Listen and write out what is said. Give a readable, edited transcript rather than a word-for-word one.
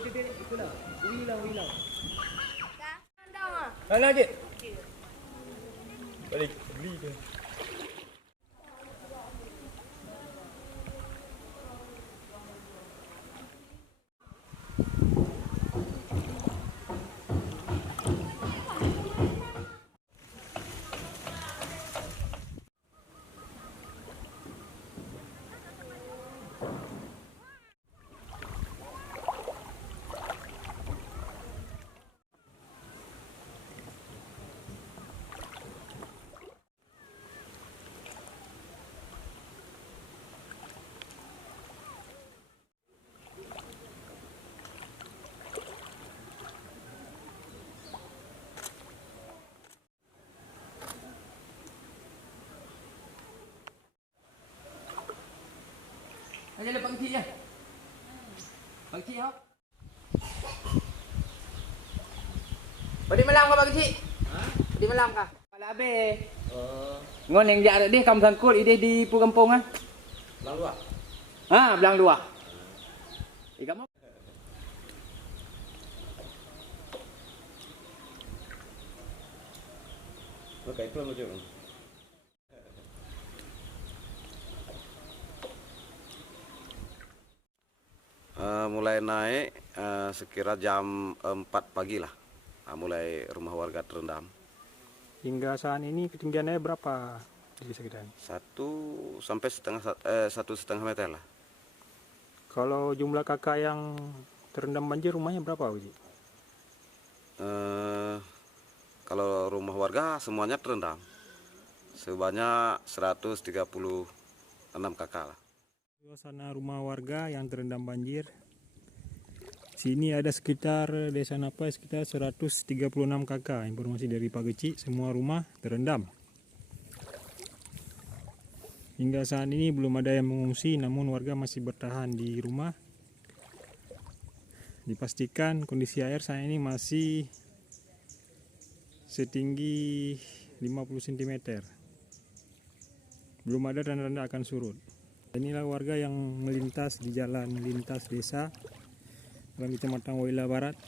itulah. Hilang. Dah. Mana je? Balik beli dia. Aja le Pak Kecil ya. Pak Kecil hop. Balik malam kah Pak Kecil? Ha? Balik malam kah? Malam habis. Ngon yang dia ada di kampung sangkul ide di Pukampung ah. Belang luar. Belang luar. Ikan mau? Okey, itu macam mana? Mulai naik sekira jam 4 pagi lah. Mulai rumah warga terendam. Hingga saat ini ketinggiannya berapa di sekitar? 1 sampai 1,5 meter lah. Kalau jumlah kakak yang terendam banjir rumahnya berapa, Uji? Kalau rumah warga semuanya terendam. Sebanyak 136 kakak lah. Suasana rumah warga yang terendam banjir. Sini ada sekitar Desa Napai sekitar 136 kakak. Informasi dari Pak Kecil, semua rumah terendam. Hingga saat ini belum ada yang mengungsi, namun warga masih bertahan di rumah. Dipastikan kondisi air saat ini masih setinggi 50 cm. Belum ada tanda-tanda akan surut. Inilah warga yang melintas di jalan lintas desa dalam Kecamatan Waila Barat.